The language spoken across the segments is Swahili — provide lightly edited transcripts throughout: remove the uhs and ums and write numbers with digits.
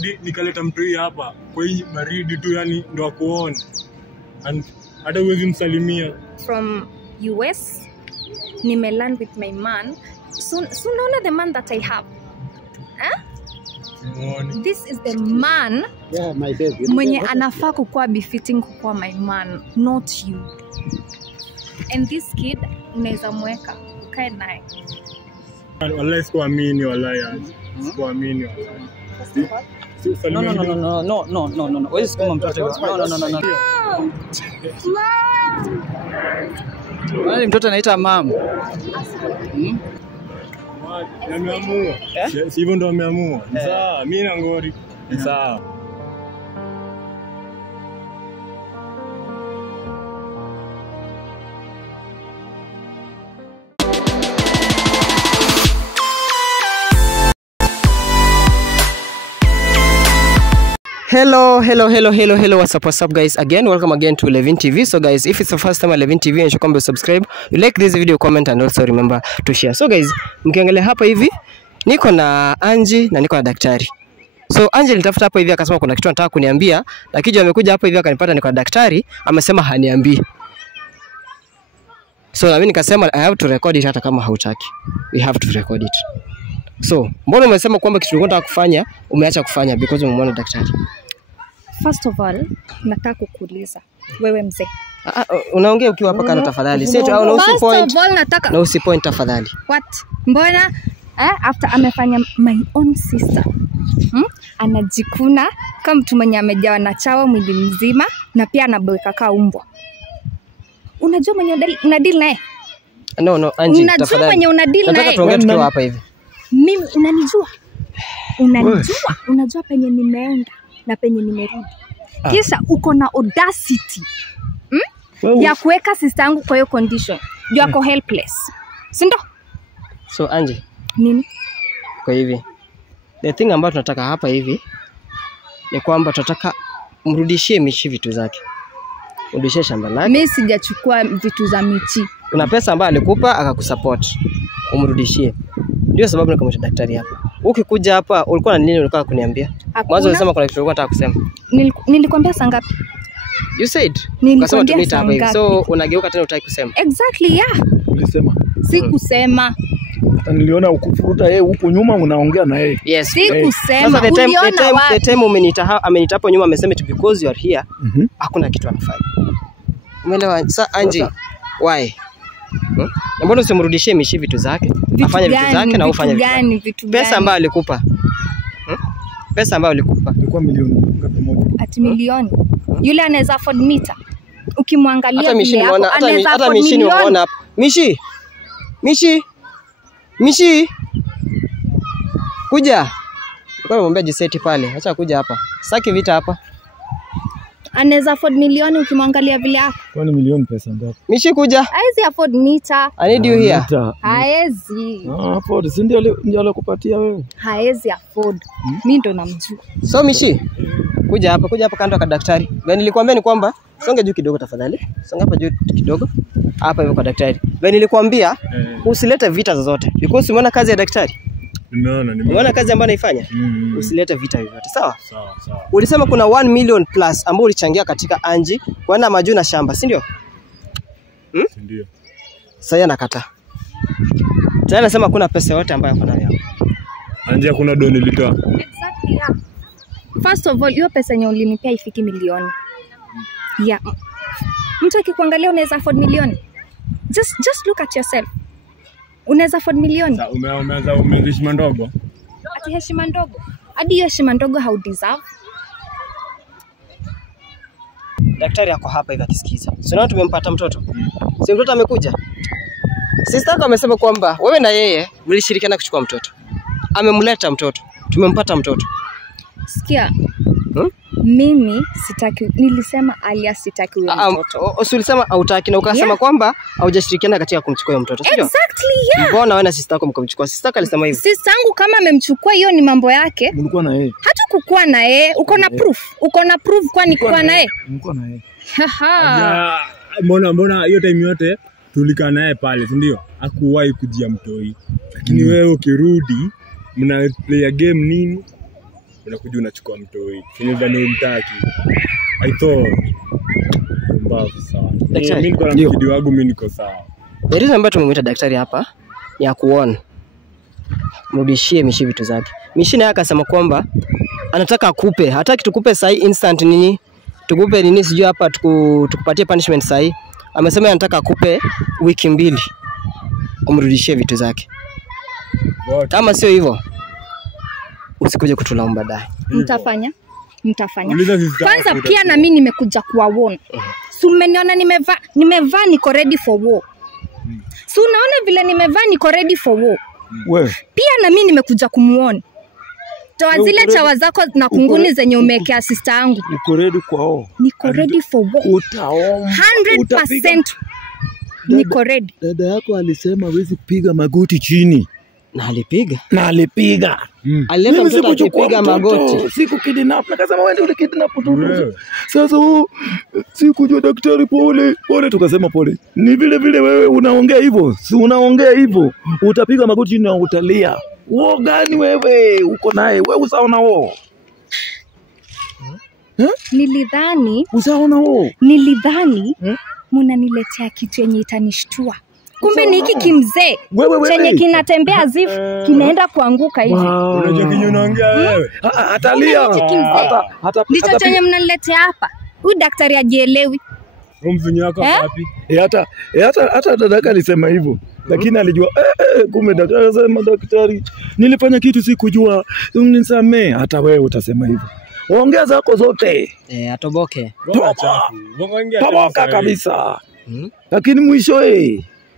hadi nikaleta mtoi hapa kwa hii baridi tu, yani ndo akuone. And hata uwezi msalimia. From US, nimeland with my man. So unaona the man that I have. This is the man, yeah, my baby. Mwenye anafaa kukuwa befitting kukuwa my man, not you. And this kid unaweza mweka ukae naye. Wallahi sikuamini, wallahi sikuamini wallahi. No. Wewe sikuma mtoto. No. Wale mtoto anaita mama. Ameamua. Si hivyo ndo ameamua. Sawa, mimi na ngori. Sawa. Hello, what's up guys? Again, welcome again to Levin TV. So guys, if it's the first time at Levin TV, ensure kwamba subscribe, you like this video, comment and also remember to share. So guys, mkiangalia hapa hivi, niko na Angie na niko na daktari. So Angie nitafuta hapa hivi akasema kuna kitu anataka kuniambia, na kija amekuja hapa hivi akanipata niko na daktari, amesema haniambii. So na mimi nikasema I have to record it hata kama hautaki. We have to record it. So, mbona umesema kwamba kitu unataka kufanya, umeacha kufanya because umemwona daktari? First of all, nataka kukuuliza wewe mzee. Unaongea ukiwa hapa kana tafadhali. Sio tu au usi point. First of all, nataka na usi point tafadhali. What? Mbona after amefanya my own sister. Anajikuna kama mtu mwenye amejawa na chawa mwili mzima na pia anaboeka kama umbwa. Unajua mwenye una deal naye? No, Angie, tafadhali. Unajua mwenye una deal naye? Nataka tuongee tukiwa hapa hivi. Mimi unanijua? Unajua penye nimeenda na penye nimerudi. Kisha uko na audacity ya kuweka sister yangu kwa hiyo condition. You are helpless. Si ndio? So Angie, nini? Kwa hivi, the thing ambayo tunataka hapa hivi ni kwamba tunataka mrudishie Michi vitu zake. Mrudishie shamba lake. Mimi sijachukua vitu za Michi. Una pesa ambayo alikupa akakusupport. Umrudishie. Ndio sababu nikamwita daktari hapa. Ukikuja hapa ulikuwa na nini ulikuwa kuniambia? Mwanzo ulisema kuna kitu ulikuwa unataka kusema. Nilikwambia saa ngapi? You said. Ukasema tumita hapa hivi. So unageuka tena utaki kusema. Exactly, yeah. Ulisema. Sikusema. Niliona ukufuta yeye huko nyuma unaongea na yeye. Yes. Sikusema. The time amenita hapo nyuma amesema it because you are here. Hakuna kitu anafanya. Umeelewa? Sasa Angie, why? Mbona usimrudishie Michi vitu zake? Afanye vitu zake na ufanye vitu. Pesa ambayo alikupa. Pesa ambayo alikupa. Ilikuwa milioni ngapi moja? Ati milioni. Yule anaweza afford meter. Ukimwangalia hata Michi nimeona, hata Michi nimeona hapa. Michi. Kuja. Kwa nimwambia jiseti pale. Acha kuja hapa. Saki vita hapa. Anaweza afford milioni ukimwangalia vile hapo. Kwani milioni pesa ngapi? Michi kuja. Haezi afford meter. I need you here. Haezi. Afford, si ndio alikupatia wewe? Haezi afford. Mimi ndo namjua. So Michi, kuja hapa kando ya daktari. Nilikwambia ni kwamba songa juu kidogo tafadhali. Songa hapa juu kidogo. Hapa hivi kwa daktari. Nilikwambia usilete vita zozote. Because umeona kazi ya daktari? Nimeona. Umeona kazi ambayo anaifanya? Usilete vita yoyote. Sawa? Sawa. Ulisema kuna 1 million plus ambao ulichangia katika Angie kuenda majuu na shamba, si ndio? Ndio. Sasa anakataa. Tena anasema kuna pesa yote ambayo ako nayo. Angie kuna doni nilitoa. Exactly, yeah. First of all, hiyo pesa yenye ulinipea ifiki milioni. Yeah. Mtu akikuangalia unaweza afford milioni. Just look at yourself. Unaweza afford milioni. Sasa umeanza heshima ndogo. Ati heshima ndogo. Hadi heshima ndogo how deserve. Daktari yako hapa hivi akisikiza. Sio na tumempata mtoto. Si mtoto amekuja. Sister yako amesema kwamba wewe na yeye mlishirikiana kuchukua mtoto. Amemleta mtoto. Tumempata mtoto. Sikia. Mimi sitaki, nilisema alias sitaki huyo mtoto. Usilisema hautaki na ukasema kwamba haujashirikiana katika kumchukua huyo mtoto, sio? Exactly, yeah. Mbona wewe na sister yako mkamchukua? Sister yako alisema hivyo. Sister yangu kama amemchukua hiyo ni mambo yake. Ulikuwa na yeye. Hata kukua na yeye, uko na proof. Uko na proof kwa nikuwa na yeye. Ulikuwa na yeye. Haha. Mbona hiyo time yote tulikaa naye pale, si ndio? Hakuwahi kujia mtoi. Lakini wewe ukirudi mna play a game nini? unakuja unachukua mtoi. Finza ni umtaki. I thought mbavu sana. Daktari, Mimi niko na ndio. video wangu mimi niko sawa. The reason ambayo tumemwita daktari hapa ni ya kuona mrudishie Mishi vitu zake. Mishi naye akasema kwamba anataka akupe, hataki tukupe sahi instant nini, tukupe nini sijui hapa tukupatie punishment sahi. Amesema anataka akupe wiki 2 umrudishie vitu zake. Kama sio hivyo usikuje kutulaumu baadaye. Mtafanya. Uliza sister Kwanza yako, pia na mimi nimekuja kuwaona. Si umeniona nimevaa niko ready for war. Si unaona vile nimevaa niko ready for war. Wewe Pia na mimi nimekuja kumuona. Toa zile chawa zako na kunguni zenye umekea sister yangu. uko ready kwao? Niko ready for war. Utaomba. 100% niko ready. Dada yako alisema hawezi piga magoti chini. Na alipiga. Na alipiga. Alileta Mimi mtoto sikuchukua akipiga mtoto, magoti. siku kidnap, nakasema wewe ndio ulikidnap mtoto. Wewe. Sasa sikujua daktari, pole tukasema pole. Ni vile vile wewe unaongea hivyo, si unaongea hivyo, utapiga magoti na utalia. Wao gani wewe uko naye? Wewe usaona wao? Nilidhani mnaniletea kitu yenye itanishtua. Kumbe ni hiki kimzee Wewe. chenye kinatembea zifu kinaenda kuanguka hivi. Unajua kinyo unaongea wewe? Atalia. Kumbe hiki kimzee. Ndicho chenye mnaniletea hapa. Huyu daktari ajielewi. Mvinyo wako Eh? wapi? Hata dadaka alisema hivyo. Lakini alijua kumbe daktari anasema daktari nilifanya kitu sikujua, nisamee. Hata wewe utasema hivyo. Ongea zako zote. Atoboke. Bonga chafu. Toboka kabisa. Lakini mwisho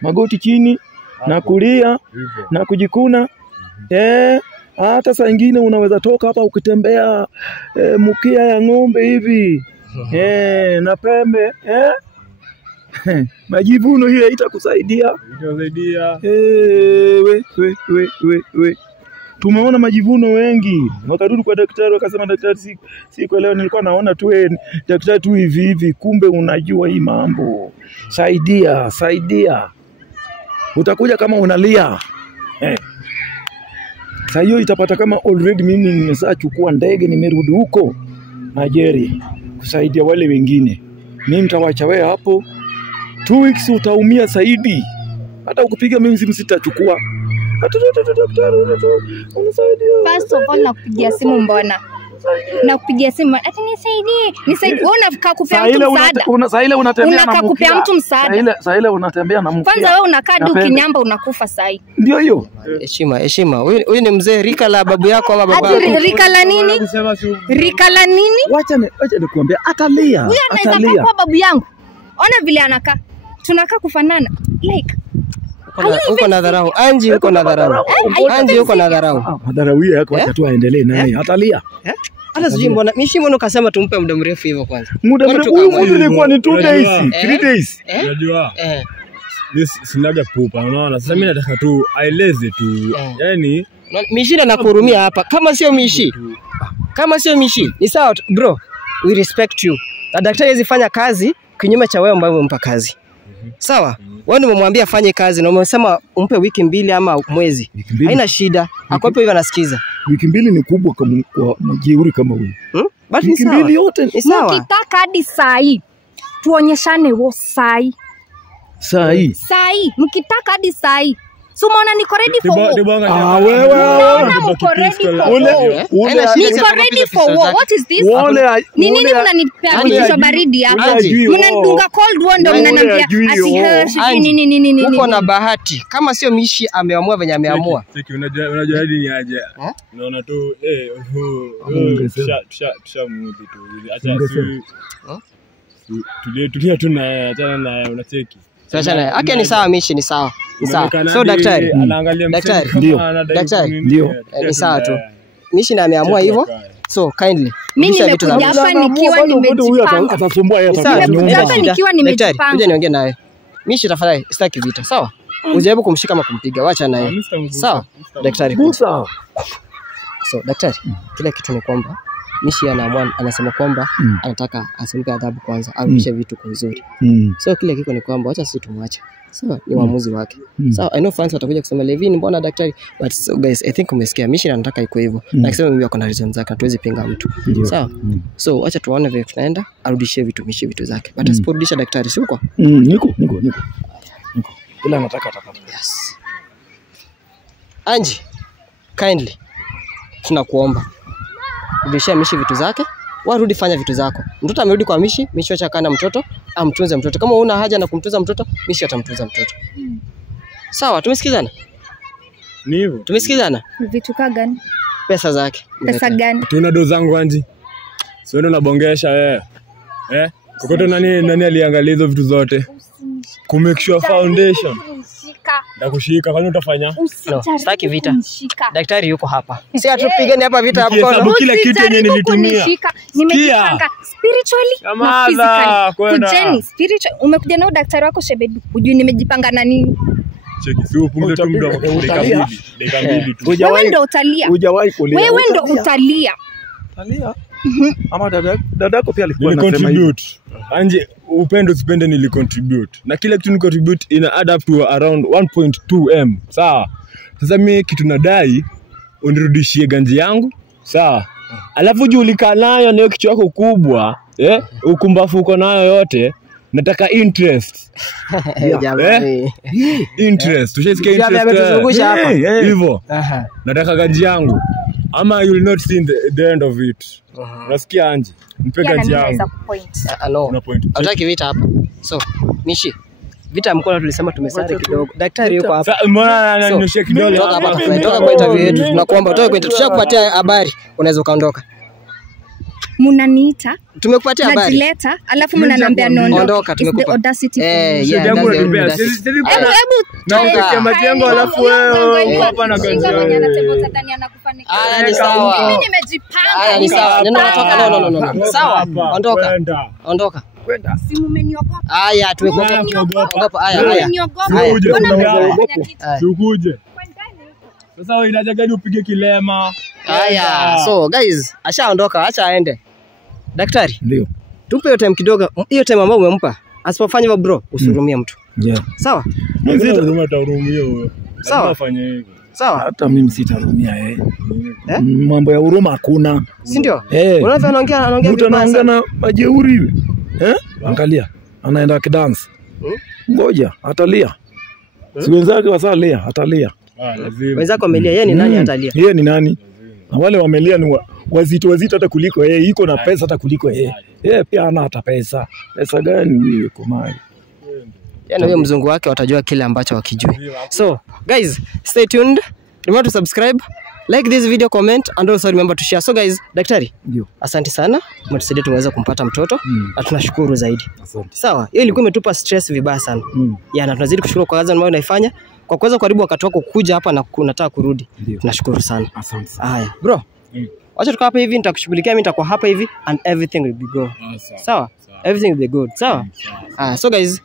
magoti chini na kulia na kujikuna. Hata saa nyingine unaweza toka hapa ukitembea mkia ya ng'ombe hivi. Na pembe. Majivuno hiyo haitakusaidia. Itasaidia. We. Tumeona majivuno wengi. Wakarudi kwa daktari wakasema daktari si kwa leo nilikuwa naona tu daktari tu hivi kumbe unajua hii mambo. Saidia. Utakuja kama unalia. Sasa hiyo itapata kama already mimi nimeshachukua ndege nimerudi huko Nigeria kusaidia wale wengine. Mimi nitawacha wewe hapo. 2 weeks utaumia zaidi. Hata ukipiga mimi sitachukua. First of all nakupigia simu mbona? Nakupigia simu ati nisaidie. Wewe unakaa kupea mtu msaada. Saa ile unatembea na Unakaa kupea mtu msaada. Saa ile unatembea na mkia. Kwanza wewe unakaa du kinyamba unakufa sahi. Ndio hiyo. Heshima. Huyu ni mzee rika la babu yako ama baba yako? Ati rika la nini? Rika la nini? Wacha nikuambia atalia. Huyu anaweza kuwa babu yangu. Ona vile anakaa. Tunakaa kufanana. Like Uko na dharau. Anji uko na dharau. Anji uko na dharau. Madharau yako acha tu aendelee naye. Atalia. Hata sijui mbona Mishi mbona ukasema tumpe muda mrefu hivyo kwanza. Muda mrefu huyu ilikuwa ni 2 days, 3 days. Unajua? Sinaga pupa, unaona? Sasa mimi nataka tu aeleze tu. Yaani Mishi na nakuhurumia hapa. Kama sio Mishi ni sawa bro. We respect you. Na daktari azifanya kazi kinyume cha wewe ambaye umempa kazi. Sawa? Wewe umemwambia afanye kazi na umesema umpe wiki 2 ama mwezi. Haina shida. Akope hivyo anasikiza. Wiki 2 ni kubwa kama kwa mjeuri kama huyu. But ni sawa. Wiki 2 yote ni sawa. Ukitaka hadi saa hii tuonyeshane wo saa hii. Mkitaka hadi saa hii. So umeona niko ready for war. Wewe. Unaona mko ready for war. Niko ready for war. What is this? Ni nini mnanipea kichwa baridi hapa? Mnanitunga cold war ndio mnaniambia asi nini. Uko na bahati. Kama sio Mishi ameamua venye ameamua. Unajua hadi ni aje. Naona tu tushamudhi tu. Acha tulia tu na achana na unacheki. Sasa yake ni sawa Mishi ni sawa. Ni sawa. So daktari. Daktari. Ndio. Ni sawa tu. Mishi na ameamua hivyo. So kindly. Mimi nimekuja hapa nikiwa nimejipanga. Atasumbua yeye Nimekuja hapa nikiwa nimejipanga. Ngoja niongee nawe. Mishi tafadhali sitaki vita. Sawa? Usijaribu kumshika ama kumpiga. Wacha naye. Sawa? Daktari. Sawa. So daktari, kila kitu ni kwamba Mishi anaamua anasema kwamba anataka asimpe adhabu kwanza, arudishe vitu kwa uzuri. So kile kiko ni kwamba acha sisi tumwache. So ni uamuzi wake. So I know fans watakuja kusema Levin mbona daktari, but so guys I think umesikia Mishi anataka iko hivyo. Na akisema mimi ako na reason zake, hatuwezi pinga mtu. Sawa? So acha tuone vile tunaenda, arudishe vitu Mishi vitu zake. But asiporudisha daktari si uko? Niko. Ila anataka atapata. Yes. Anji, kindly tunakuomba rudishia Mishi vitu zake, warudi fanya vitu zako. Mtoto amerudi kwa Mishi, Mishi acha kana mtoto, amtunze mtoto. Kama una haja na kumtunza mtoto, Mishi atamtunza mtoto. Sawa, tumesikizana? Ni hivyo. Vitu gani? Pesa zake. Pesa gani? Tuna do zangu Anji. Sio ndo nabongesha wewe. Kokoto nani aliangalia hizo vitu zote? Ku make sure foundation. Ndakushika kwani utafanya? No, sitaki vita. Daktari yuko hapa. Si atupigane hapa vita hapo kono. Sababu kila kitu yenyewe nilitumia. Nimejipanga spiritually na physically. Kujeni spiritual. Umekuja na daktari wako Shebedu. Ujui nimejipanga na nini? Cheki, si upunge tu mdomo dakika mbili tu. Wewe ndo utalia. Hujawahi kulia. Wewe ndo utalia. Utalia? Ama dadako pia alikuwa anasema contribute. Anje upendo usipende nilicontribute. Na kila kitu contribute ina add up to around 1.2 M. Sawa. Sasa mimi kitu nadai unirudishie ganji yangu. Sawa. Alafu julika nayo leo kichwa chako kubwa, ukumbafu uko nayo yote. Nataka interest. Jamani. Interest. Tushasikia interest. Ametuzungusha hapa. Hivyo. Nataka ganji yangu. Ama you will not see the end of it. Unasikia Anji? Mpe ganji yangu. No. Hataki vita hapa. So, Mishi. Vita mkono tulisema tumesare kidogo. Daktari yuko hapa. Sasa mbona ananyoshia kidole hapa? Toka kwa interview yetu. Tunakuomba toka kwa interview. Tushakupatia habari. Unaweza kaondoka. Munaniita, tumekupatia habari. Najileta, alafu mnaniambia ondoka, tumekupa. Audacity. Jambo natupea. Hebu maji yangu alafu wewe hapa na kazi yako. Ni sawa. Mimi nimejipanga. Ni sawa. Nenda kutoka. No. Sawa. Ondoka. Kwenda. Si mmeniogopa. Haya, tumekuogopa. Haya. Tukuje. Sasa wewe inaja gani upige kilema? Haya. So guys, ashaondoka, acha aende. Daktari. Ndio. Tupe hiyo time kidogo. Hiyo time ambayo umempa. Asipofanya hivyo bro, usihurumie mtu. Yeah. Sawa? Mzee utahurumia wewe. Sawa. Fanya hivyo. Sawa? Hata mimi sitarumia mambo ya huruma hakuna. Si ndio? Unaanza anaongea mtu anaongea na majeuri. Angalia, anaenda kidance. Ngoja, atalia. Si wenzake wasalia, atalia. Lazima. Wenzako wamelia, yeye ni nani atalia? Yeye ni nani? Na wale wamelia ni wazito hata kuliko yeye, iko na pesa hata kuliko yeye. Yeye pia ana hata pesa. Pesa gani huyo yuko nayo? Yaani huyo mzungu wake watajua kile ambacho wakijui. So, guys, stay tuned. Remember to subscribe, like this video, comment and also remember to share. So guys, daktari, ndio. Asante sana. Umetusaidia tumeweza kumpata mtoto na tunashukuru zaidi. Asante. Sawa, hiyo ilikuwa imetupa stress vibaya sana. Na tunazidi kushukuru kwa kazi ambayo unaifanya. Kwa kuweza karibu wakati wako kuja hapa na unataka kurudi. Tunashukuru sana. Asante. Haya, bro. Wacha tukaa hapa hivi, nitakushughulikia, mimi nitakuwa hapa hivi and everything will be good. Sawa? Everything will be good. Sawa? So guys,